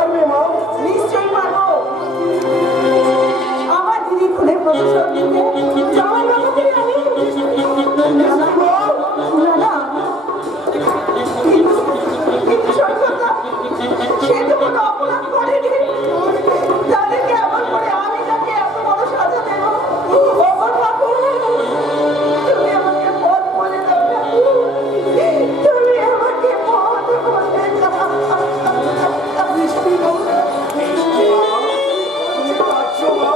পারবে মা? নিশ্চয়ই পারবো। আমার দিদি খুলে প্রদর্শন দিতে জামাই বাবুকে আমি না কিন্তু সত্যতা সে তো কোনো অপরাধ করেনি। তাদেরকে এমন করে আমি তাকে এত বড় সাজা দেব? ওপর বাবু, তুমি আমাকে পথ বলে দাও না। তুমি আমাকে পথ বলে দাও। মিষ্টি মা, মিষ্টি মা, তুমি কাঁদছো মা?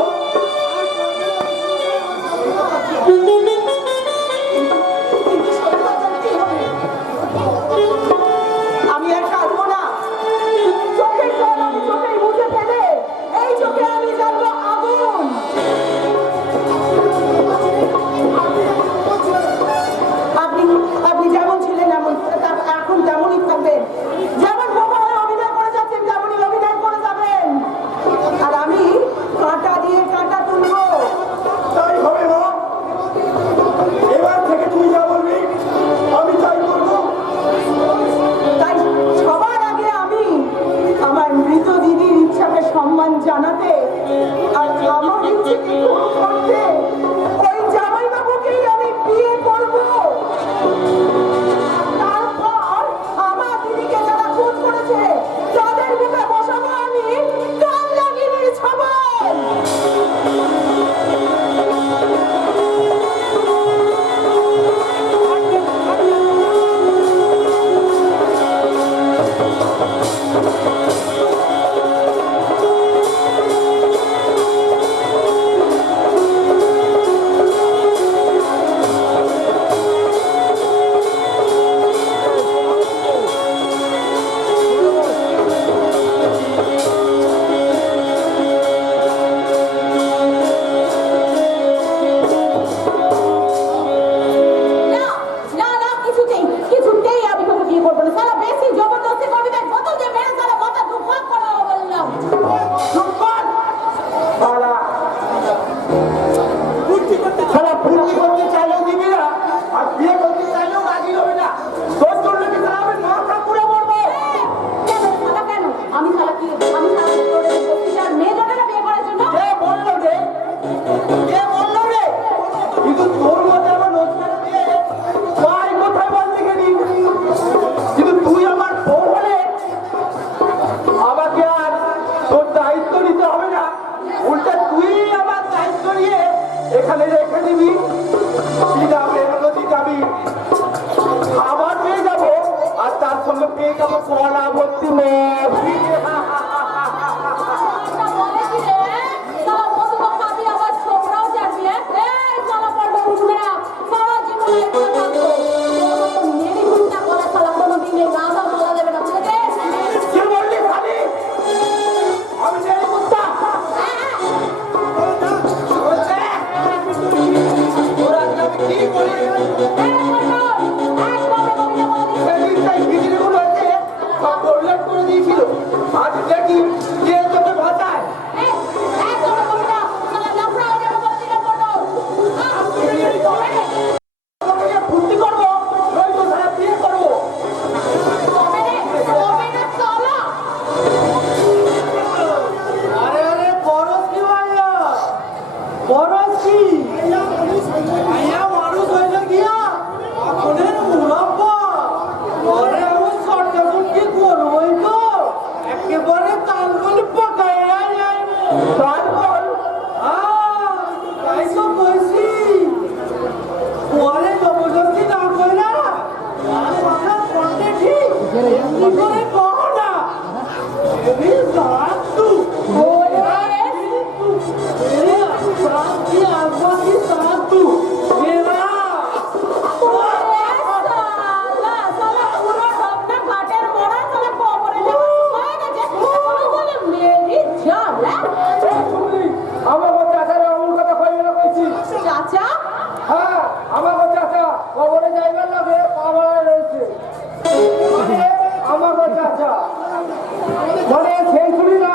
কিন্তু সত্যতা কি হবে? আমি আর কাঁদবো না। চোখের জল আমি চোখেই মুছে ফেলে এই চোখে আমি জ্বালবো আগুন। আপনি আপনি যেমন ছিলেন এখন তেমনই থাকবেন। যেমন বোমা হয়ে অভিনয় করে যাচ্ছেন তেমনই অভিনয় করে যাবেন। আর আমি কাঁটা দিয়ে কাঁটা তুলবো। তাই হবে মা। এবার থেকে তুই যা বলবি আমি তাই করবো। তাই সবার আগে আমি আমার মৃত দিদির ইচ্ছাকে সম্মান জানাতে আর আমার ইচ্ছেকে পূরণ করতে ওই জামাইবাবুকেই আমি বিয়ে করব। তারপর আমার দিদিকে যারা খুন করেছে তাদের বুকে বসাবো আমি কান লাগিয়ে ছবল। কিছুতেই আমি তোকে বিয়ে করবো না। সারা বেশি জবরদস্তি করবি না। বোতল দিয়ে মেরে সারা মাথা দুফাক করা বললাম। সারা ফুর্তি করতে চাইলেও দিবি না, আর বিয়ে করতে চাইলেও রাজি হবে না। তোর জন্য কি তারা আমি মাথা পুড়ে মরবো? কেন সালা কেন? আমি সালা তোর সত্যিকার মেয়ে যাবে না বিয়ে করার জন্য? কে বললো রে? কে বললো রে? কিন্তু তোর মধ্যে আমার রোজগার দিয়ে ভাই কোথায় বলতে গেলি? কিন্তু তুই আমার বউ হলে আমাকে আর তোর দায়িত্ব নিতে হবে না। উল্টা তুই আমার দায়িত্ব নিয়ে এখানে রেখে দিবি। দিদা বেরোলো দিদাবি আবার পেয়ে যাবো, আর তার সঙ্গে পেয়ে যাবো কলা ভর্তি মদ। তা বলে কি রে? সালা মধুমা খাবি আবার ছোকরাও চাটবি? এই সালা পড়বে উঠবে না। সারা জীবন এগুলো থাকবো। মেরি ঘুমটা করে সালা কোনোদিন এই গাঁদা মালা দেবে না। বুঝলে? কি বললি খালি? আমি নেই কুত্তা। বলছে, তোর আজকে আমি কি বলি? সেদিনটাই ভিডিওগুলো আছে, সব ডোনলোড করে দিয়েছিল। আজ দেখি কে তোকে ভাষায়। তোকে ফুর্তি করবো, নয়তো সারা বিয়ে করবো। আরে আরে বরস কি মাইয়া? বরস কি? মাইয়া মানুষ হইলে গিয়া আপনার মুরাব্বা। পরে আমি সরকার কি করবোই তো একেবারে তালগোল পাকাইয়া যাইবো। তালগোল? তাই তো বলছি। পরে জবরদস্তি না কইরা আমরা করতে ঠিক এমনি করে কহো না। এমনি সাতু শান্তি আব্বাসি সাতু মেরা আমার চাচার অমন কথা কই না কইছি। চাচা হ্যাঁ আমার চাচা কবরে যাইবার লাগে পাওয়া রয়েছে। আমার চাচা মানে সেঞ্চুরি না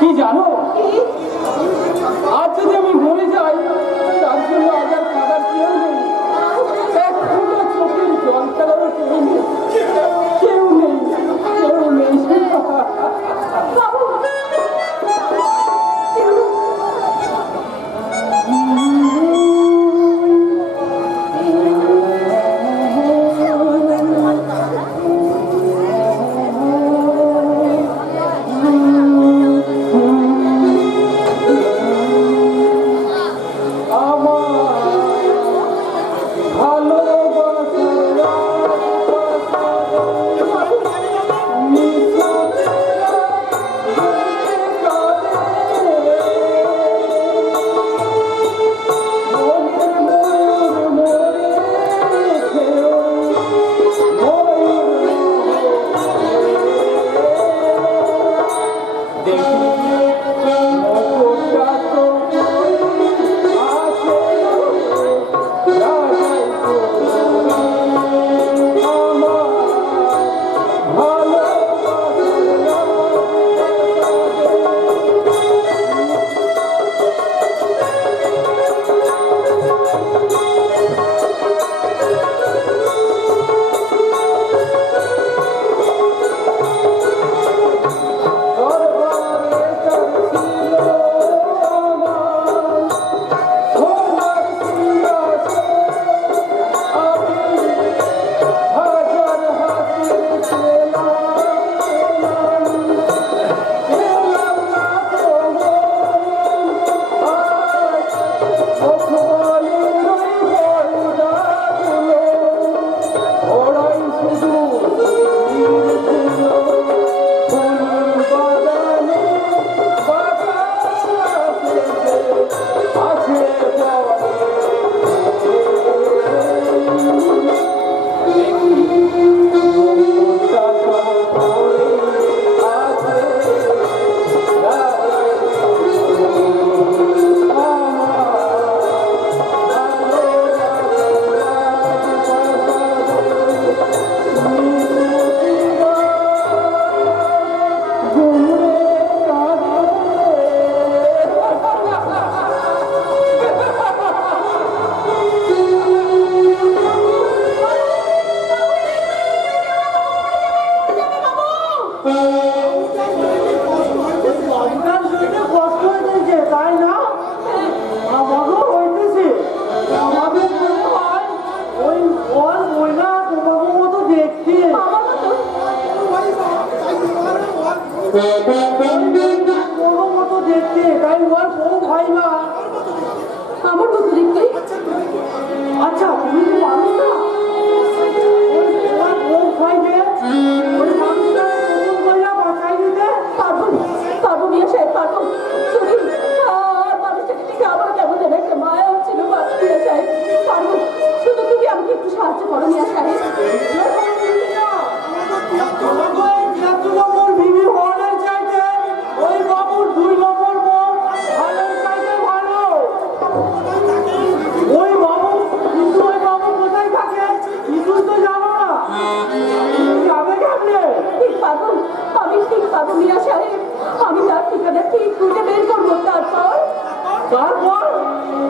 কি জানো, আজ যদি আমি মরে যাই তার জন্য আজ আর কাদার কেউ নেই, এক ফোঁটা চোখের জল ফেলারও কেউ নেই, কেউ নেই, কেউ নেই। বাবু আমার মতো দেখতে। আচ্ছা তুমি কি মানুষ না? তোমার বউ খাইবে ওই মানুষটা কবুল কইরা বাঁচাই দিতে পারবো পারবো মিয়া সাহেব পারবো। শুনি আর মানুষটাকে দেখে আমার কেমন যেন একটা মায়া হচ্ছিল মিয়া সাহেব। পারবো, শুধু তুমি আমাকে একটু সাহায্য করো মিয়া সাহেব। আমি তার ঠিকানা ঠিক খুঁজে বের করবো। তারপর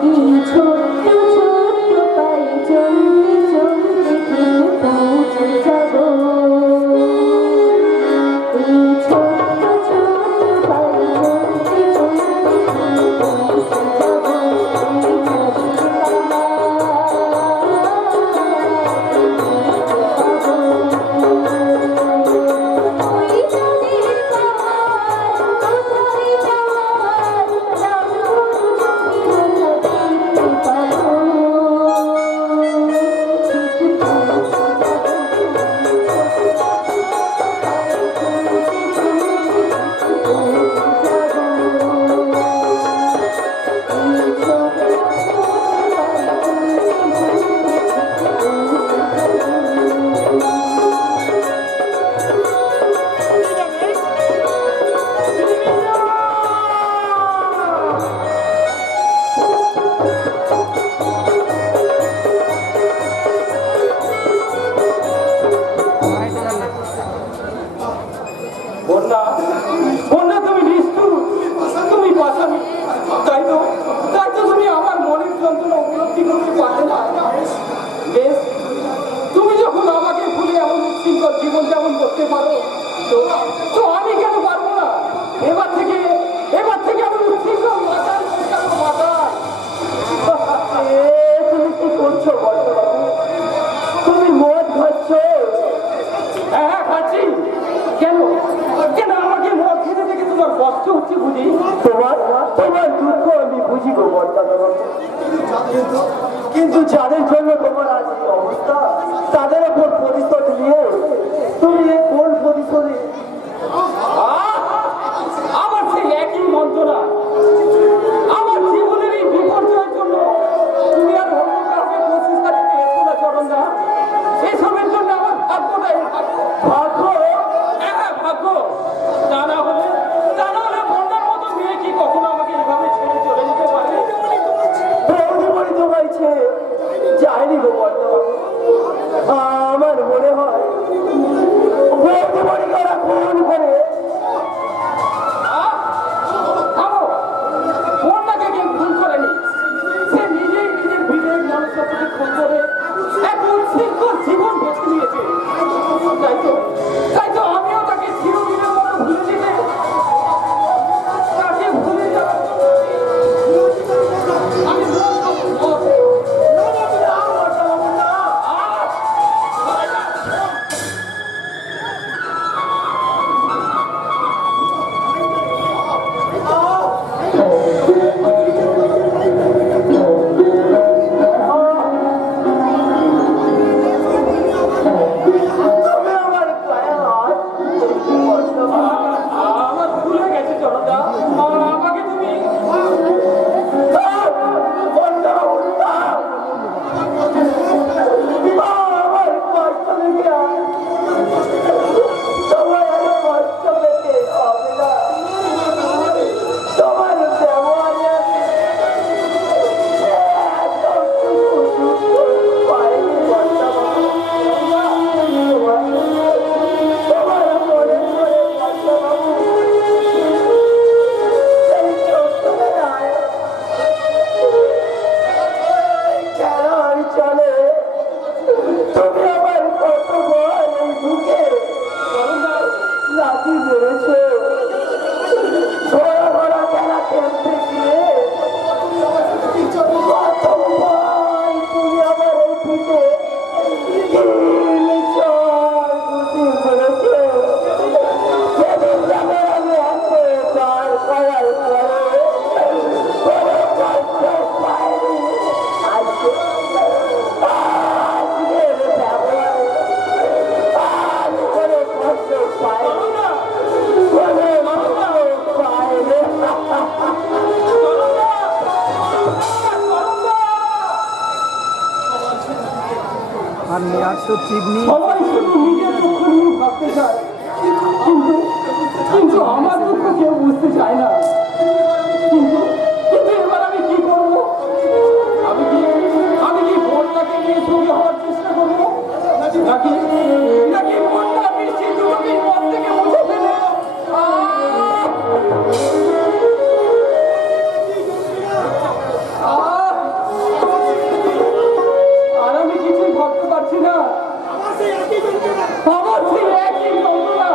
এই ছোট্ট ছোট্ট পায়ে চলতে চলতে ঠিক পৌঁছে যাবো। এই ছোট্ট ছোট্ট পায়ে চলতে চলতে ঠিক পৌঁছে যাবো। এই চাঁদের পাহাড়, কোথায় যাওয়ার করছি বুঝি? তোমার তোমার দুঃখ আমি বুঝি গো বর্তা। কিন্তু যাদের জন্য তোমার আজ এই অবস্থা, তাদের উপর প্রতিশোধ নিয়ে তুমি এই কোন প্রতিশোধে? আমার সেই একই মন্ত্রণা, আমার জীবনের এই বিপর্যয়ের জন্য তুমি আর অন্য কাউকে কোশিশ করতে এসো না চরণদা। এসবের জন্য আমার ভাগ্যটাই ভাগ্য। হ্যাঁ ভাগ্য। তা না হলে বন্যার মতো মেয়ে কি কখনো আমাকে এভাবে ছেড়ে চলে যেতে পারে? বৌদিমণি তো গাইছে যায়নি গো বর্তমান। আমার মনে হয় বৌদিমণিকে ওরা ফোন করে বন্যাকে কেউ ভুল করেনি। সে নিজেই নিজের বিজয়ের মানুষের প্রতি ফোন করে এক উচ্ছৃঙ্খল জীবন বেছে নিয়েছে। তাই তো আমিও তাকে চিরদিনের মতো ভুলে যেতে, তাকে ভুলে যাওয়ার জন্য আমি আমার ভুলে গেছে চরণদা। আমাকে তুমি আমার কষ্ট লেগে তোমার কষ্ট পেতে হবে না। তোমার ব্যবহারে পাইনি বর্তমান। তোমার মনে করে বর্তমান সেই ছোটবেলায় খেলার চলে তুমি আমার কত বল এই বুকে লাঠি মেরেছো। ঘোড়া ঘোড়া খেলা খেলতে গিয়ে কত ভয় তুমি আমার এই পিঠে কিল চড় গুটি মেরেছো। সেদিন যাবে আমি হাতে পার করার পরে কোনো কষ্ট পাইনি। আজকের ব্যবহারে আর কোনো কষ্ট পাইনি না, কোনো কষ্ট পাইনি। আর নিয়ে আসছো চিমনি। সবাই শুধু নিজের দুঃখ নিয়ে ভাবতে চায়, কিন্তু কিন্তু আমার দুঃখ কেউ বুঝতে চায় না। কিন্তু কিন্তু এবার আমি কি করবো? আমি কি বন্যাকে নিয়ে সঙ্গে হওয়ার চেষ্টা করবো, নাকি নাকি বন্যা বৃষ্টি দুটোকে মন থেকে মুছে ফেলে আর আমি কিছুই ভাবতে পারছি না। আমার সেই একই যন্ত্রণা,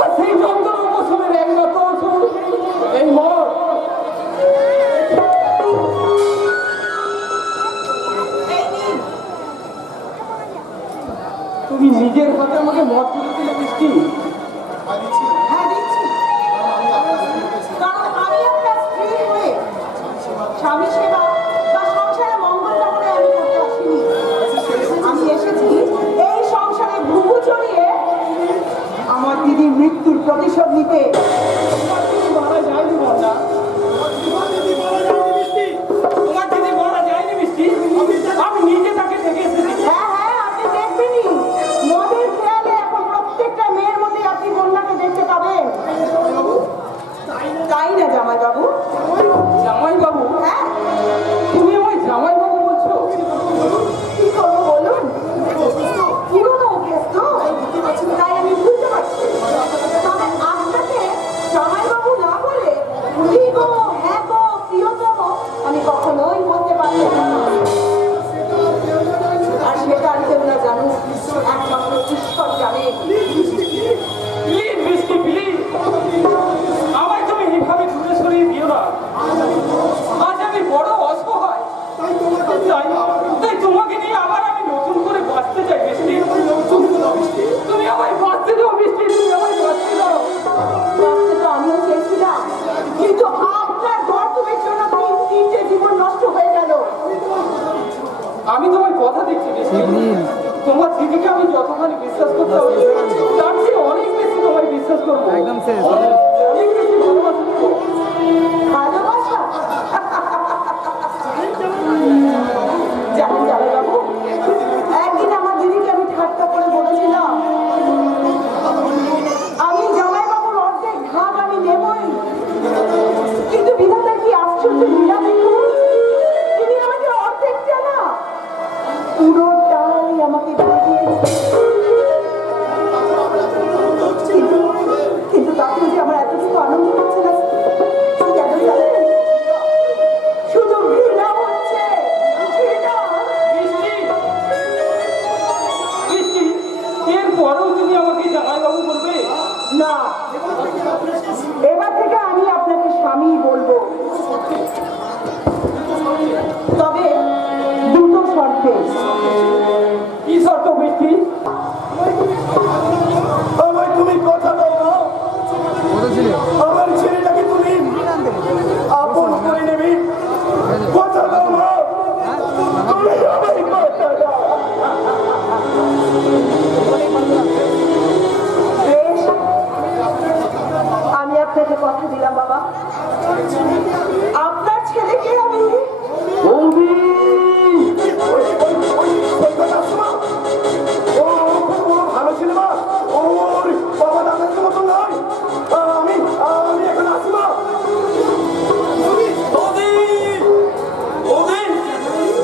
আর সেই যন্ত্রণা উপশমের একমাত্র ওষুধ এই মদ। তুমি নিজের হাতে আমাকে মদ তুলে দিলে বৃষ্টি। হ্যাঁ দিচ্ছি, কারণ আমি একটা স্ত্রী হয়ে স্বামী সেবা বা সংসারে মঙ্গল কামনা আমি করতে আসিনি। আমি এসেছি এই সংসারে ভুবু চড়িয়ে আমার দিদির মৃত্যুর প্রতিশোধ নিতে। তোমার দিদি মারা যায়নি বন্যা, তোমার দিদি মারা যায়নি বৃষ্টি। আমি নিজে তাকে দেখে এসেছি। হ্যাঁ হ্যাঁ, আপনি দেখবেনই। মদের খেয়ালে এখন প্রত্যেকটা মেয়ের মধ্যে আপনি বন্যাকে দেখতে পাবেন, তাই না জামাইবাবু? জামাইবাবু? হ্যাঁ, তুমি আমায় জামাইবাবু বলছো? কি করবো বলুন, পুরোনো অভ্যাস তো, তাই আমি বুঝতে পারছি। তবে আপনাকে আমি যতখানি বিশ্বাস করতে হবে তার চেয়ে অনেক বেশি তোমায় বিশ্বাস করবো। একদম শেষ। অনেক বেশি ভালোবাসা দেবো। ভালোবাসা? জানেন জামাইবাবু, একদিন আমার দিদিকে আমি ঠাট্টা করে বলেছিলাম আমি জামাইবাবুর অর্ধেক ভাগ আমি নেবই। কিন্তু বিধাতা কি আশ্চর্য লীলা দেখুন, তিনি আমাকে অর্ধেকটা না পুরোটাই আমাকে দিয়ে দিয়েছে। কিন্তু তাতেও যে আমার এতটুকু আনন্দ হচ্ছে না, কেন জানেন? শুধু ঘৃণা হচ্ছে, ঘৃণা। বৃষ্টি, বৃষ্টি, এরপরেও তুমি আমাকে জামাইবাবু বলবে? না, এবার থেকে আমি আপনাকে স্বামী বলবো, তবে দুটো শর্তে। কি শর্ত বৃষ্টি? আমায় তুমি কথা দাও না, বলেছিলে আমার ছেলেটাকে তুমি আপন করে নেবে। কথা দাও না, তুমি আমায় কথা দাও। বেশ, আমি আপনাকে কথা দিলাম বাবা, আপনার ছেলেকে আমি বৌদি, ওই কথা শোনো। ও খুব ভালো ছেলে মা, ওর বাবা দাদার মতো নয়। আমি এখন আসি মা। বৌদি, বৌদি,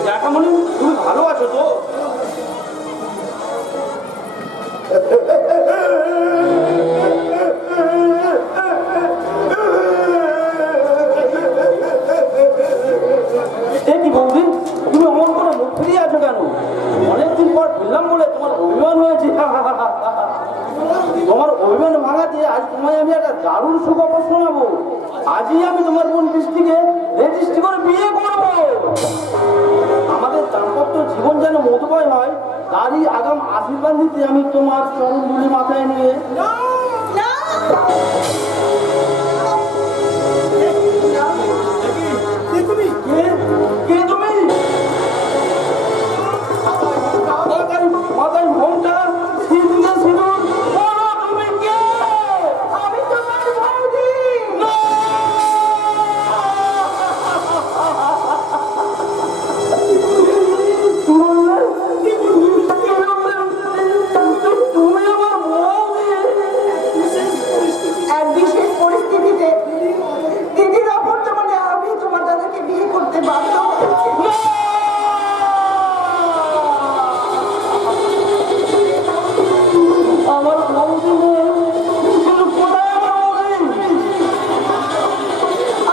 জ্যাঠামণি, তুমি ভালো আছো তো? এ কি বৌদি, তুমি অমন করে মুখ ফিরিয়ে আছো কেন? অনেকদিন পর ফিরলাম বলে তোমার অভিমান হয়েছে। তোমার অভিমান ভাঙাতে আজ তোমায় আমি একটা দারুণ সুখবর শোনাবো। আজই আমি তোমার বোন বৃষ্টিকে রেজিস্ট্রি করে বিয়ে করবো। আমাদের দাম্পত্য জীবন যেন মধুময় হয়, তারই আগাম আশীর্বাদ নিতে আমি তোমার চরণ ধুলি মাথায় নিয়ে কে তুমি? মাথায় ঘোমটা, সিঁদুরে সিঁদুর, বলো তুমি কে? আমি তোমার বৌদি। তুমি আমার বৌদি? এক বিশেষ পরিস্থিতিতে দিদির অবর্তমানে আমি তোমার দাদাকে বিয়ে করতে বাধ্য হয়েছি। আমার বৌদি নেই, কিন্তু কোথায় আমার বৌদি?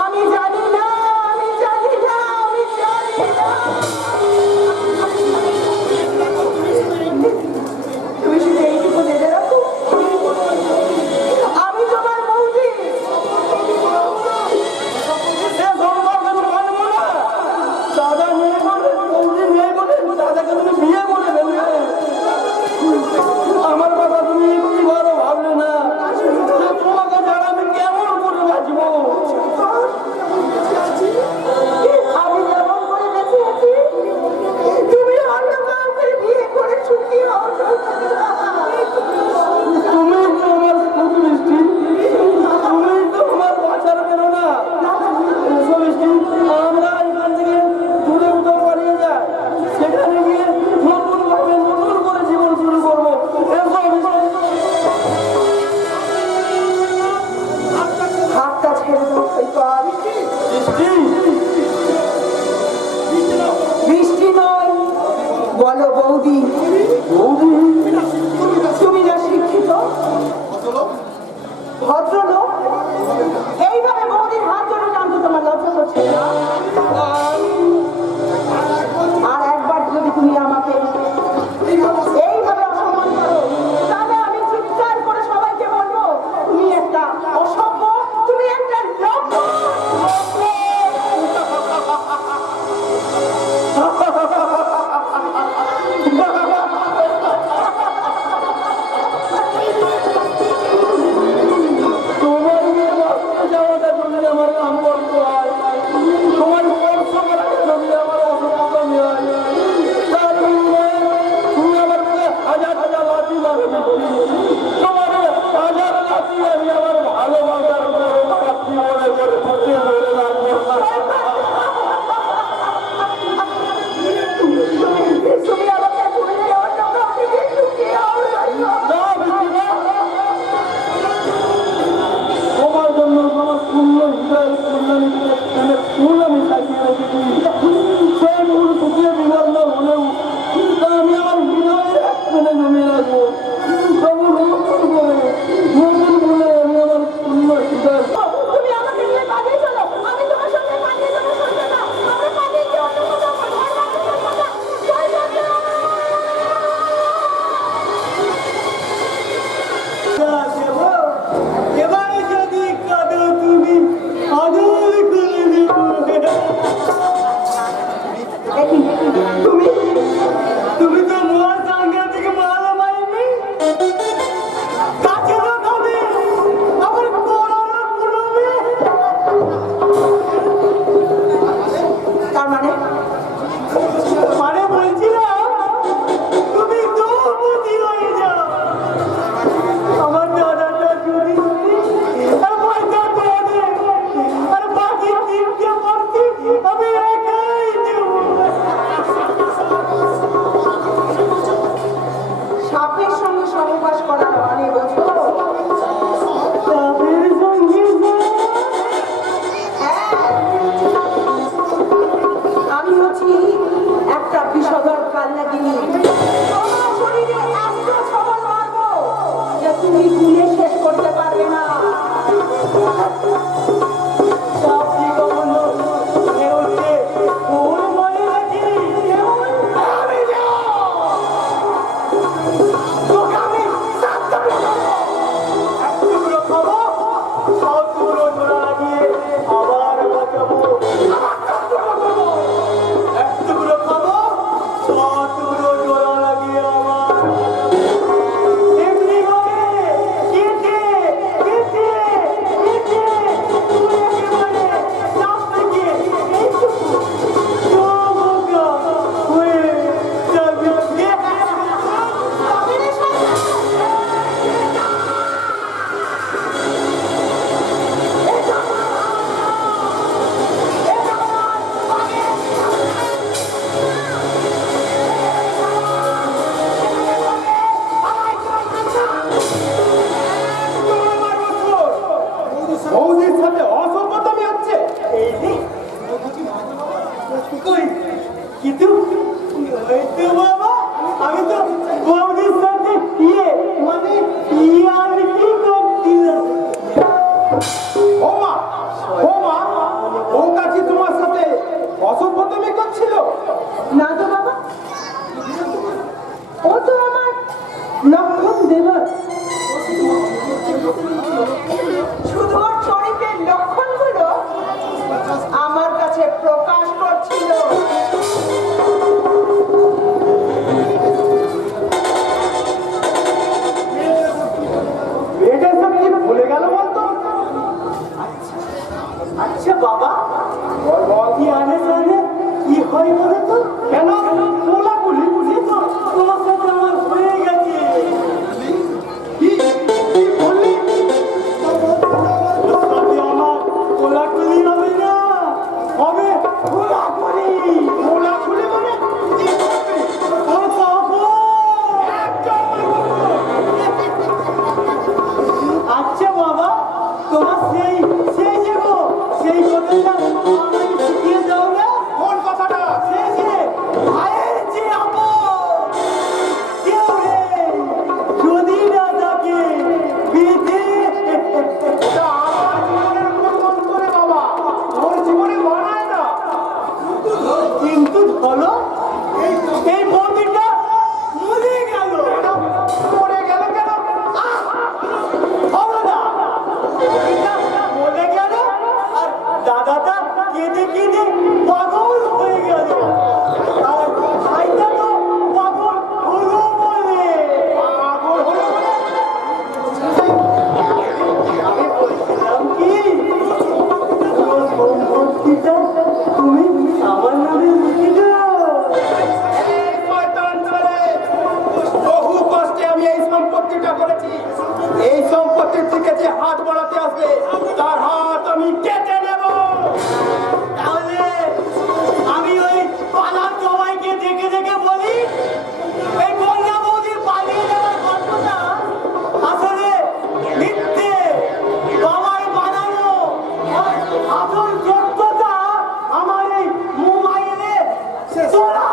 আমি জানি না, আমি জানি না, আমি জানি না। তুমি শুধু এইটুকু জেনে রাখো, আমি তোমার বৌদি। সে সম্পর্কে তো মানবো না। দাদা মেয়ে বলে, বৌদি মেয়ে বলে, দাদাকে তুমি বিয়ে করে ফেলবে। আমার কথা তুমি একটি বারও ভাবলে না যে তোমাকে ছাড়া আমি কেমন করে বাঁচবো। আমি যেমন করে বেঁচে আছি, তুমি অন্য কাউকে বিয়ে করে সুখী হও। তুমি তো আমার সুখ মিষ্টি, তুমি তো আমার বাঁচার পেরো না। এসো মিষ্টি, আমরা এখান থেকে দূরে উঠে পালিয়ে যাই, সেখানে গিয়ে নতুন ভাবে নতুন করে জীবন শুরু করবো। এসো মিষ্টি। হাতটা ছেড়ে দাও সৈকত। মিষ্টি, বৃষ্টি নয়, বলো বৌদি। বৌদি, তুমি যা শিক্ষিত ভদ্রলোক, এইভাবে বৌদির হাত ধরে টানতে তোমার লজ্জা করছে না? আর একবার যদি তুমি আমাকে এইভাবে অসম্মান করো, তাহলে আমি চিৎকার করে সবাইকে বলবো তুমি একটা অসভ্য, তুমি একটা লম্পট। তোমার মেয়ে বাঁচতে যাওয়াটা যদি আমার কাম করতে হয়, তোমার স্পর্শ করাটা যদি আমার অসম্ভব হয়, তার বিনিময়ে তুমি আমার বুকে হাজার হাজার মানে ফুল আমি সাজিয়ে রেখেছি, সেই ফুল শুকিয়ে বিবর্ণ হলেও আমি আমার হৃদয়ের এক কোণে জমিয়ে রাখবো। তবু নতুন করে নতুন বলে আমি আমার পূর্ণ হৃদয় তুমি আমাকে নিয়ে পালিয়ে চলো, আমি তোমার সঙ্গে পালিয়ে যাবো, শুনবে না? আমরা পালিয়ে গিয়ে অন্য কোথাও আমার ঘর বানাতে পারবো না। জয় জয় এবারে যদি কাঁদো তুমি আদর করে দেবো। তুমি তুমি তো মোর সঙ্গে থেকে মালা মারিনি, কাছে তো খাবে আবার করোনা পুরবে। তার মানে মানে বলছিলাম তুমি দুর্মতি হয়ে যাও। আমার দাদাটা যদি আর পয়সা করে দে আর বাকি তিনটে মূর্তি আমি একাই দেব। সাপের সঙ্গে সহবাস করার মানে বোঝো? তাদের সঙ্গে হ্যাঁ, আমি হচ্ছি একটা বিষধর কালনাগিনী। তোমার শরীরে এত ছবল মারবো যে তুমি গুলে শেষ করতে পারবে না। চাপি গমন এরোতে কোন মনে রাখি আমি যাও তোকে আমি সাতটা এক টুকরো খাবো, সব টুকরো জোড়া লাগিয়ে আবার বাঁচাবো, আবার সব টুকরো খাবো, এক টুকরো খাবো, সব টুকরো জোড়া লাগিয়ে আবার এমনি ভাবে কেটে কেটে কেটে তুই একেবারে চাপ থেকে এইটুকু চৌকা হয়ে যাবে। বৌদির সাথে অসভ্যতামি হচ্ছে। এই রে কই কিন্তু হয়তো বাবা আমি তো বৌদির সাথে মানে আর কি করছিলাম। ওমা ওমা ও কাকি তোমার সাথে অসভ্যতামি করছিল? না তো বাবা, ও তো আমার লক্ষণ দেবর। শুধু ওর শরীরের লক্ষণগুলো আমার কাছে প্রকাশ করছিল। এটা সব কি ভুলে গেল বলতো? আচ্ছা বাবা কি আনে জানে কি হয় বলে তো? কেন কোলাকুলি তো তোমার সাথে আমার হয়ে গেছে। কি কি বললি? ওর সাথে আমার কোলাকুলি হবে না, হবে কোলাকুলি। কোলাকুলি মানে কি করবে? ও বাবা আচ্ছা বাবা তোমার সেই সেই যে গো সেই কথাটা আমাকে শিখিয়ে দাও না। কোন কথাটা? সেই যে ভাইয়ের যে আপন কেউ নেই যদি না থাকে বিধি। এটা আমার জীবনের কোনো মন্ত্রে বাবা, ওর জীবনে মানায় না। কিন্তু হলো এই মন্দিরটা মরে গেল। মরে গেল কেন? হবে না, এটা মরে গেল আর দাদাটা কেঁদে কেঁদে পাগল হয়ে গেল, আর ভাইটা তো পাগল হলো বলে। পাগল হলো বলে আমি বলছিলাম কি পুরো সম্পত্তিটা তুমি আমার নামে লিখে দাও। এই শয়তান ছেলে, বহু কষ্টে আমি এই সম্পত্তিটা করেছি। এই সম্পত্তির দিকে যে হাত বাড়াতে আসবে তার হাত আমি কেটে নেব। তাহলে আমি ওই পালার সবাইকে দেখে দেখে বলি এই কন্যা বৌদির পালিয়ে যাওয়ার গল্পটা আসলে মিথ্যে, বাবার বানানো আসল ওরা